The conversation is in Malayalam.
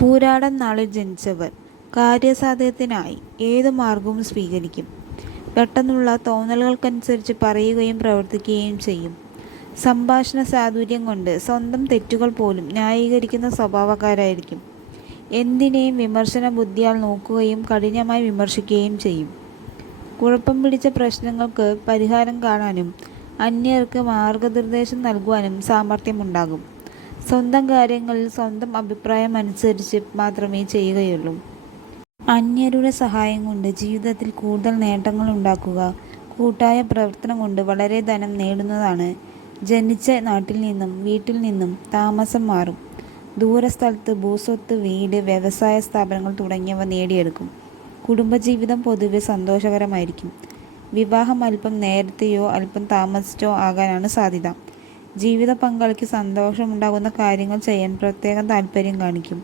പൂരാടൻ നാളിൽ ജനിച്ചവർ കാര്യസാധ്യത്തിനായി ഏത് മാർഗവും സ്വീകരിക്കും. പെട്ടെന്നുള്ള തോന്നലുകൾക്കനുസരിച്ച് പറയുകയും പ്രവർത്തിക്കുകയും ചെയ്യും. സംഭാഷണ സാധുര്യം കൊണ്ട് സ്വന്തം തെറ്റുകൾ പോലും ന്യായീകരിക്കുന്ന സ്വഭാവക്കാരായിരിക്കും. എന്തിനേയും വിമർശന ബുദ്ധിയാൽ നോക്കുകയും കഠിനമായി വിമർശിക്കുകയും ചെയ്യും. കുഴപ്പം പിടിച്ച പ്രശ്നങ്ങൾക്ക് പരിഹാരം കാണാനും അന്യർക്ക് മാർഗനിർദ്ദേശം നൽകുവാനും സാമർഥ്യമുണ്ടാകും. സ്വന്തം കാര്യങ്ങളിൽ സ്വന്തം അഭിപ്രായം അനുസരിച്ച് മാത്രമേ ചെയ്യുകയുള്ളൂ. അന്യരുടെ സഹായം കൊണ്ട് ജീവിതത്തിൽ കൂടുതൽ നേട്ടങ്ങൾ ഉണ്ടാക്കുക കൂട്ടായ പ്രവർത്തനം കൊണ്ട് വളരെ ധനം നേടുന്നതാണ്. ജനിച്ച നാട്ടിൽ നിന്നും വീട്ടിൽ നിന്നും താമസം മാറും. ദൂരസ്ഥലത്ത് ഭൂസ്വത്ത് വീട് വ്യവസായ സ്ഥാപനങ്ങൾ തുടങ്ങിയവ നേടിയെടുക്കും. കുടുംബജീവിതം പൊതുവെ സന്തോഷകരമായിരിക്കും. വിവാഹം അല്പം നേരത്തെയോ അല്പം താമസിച്ചോ ആകാനാണ് സാധ്യത. ജീവിത പങ്കാളിക്ക് സന്തോഷമുണ്ടാകുന്ന കാര്യങ്ങൾ ചെയ്യാൻ പ്രത്യേകം താല്പര്യം കാണിക്കും.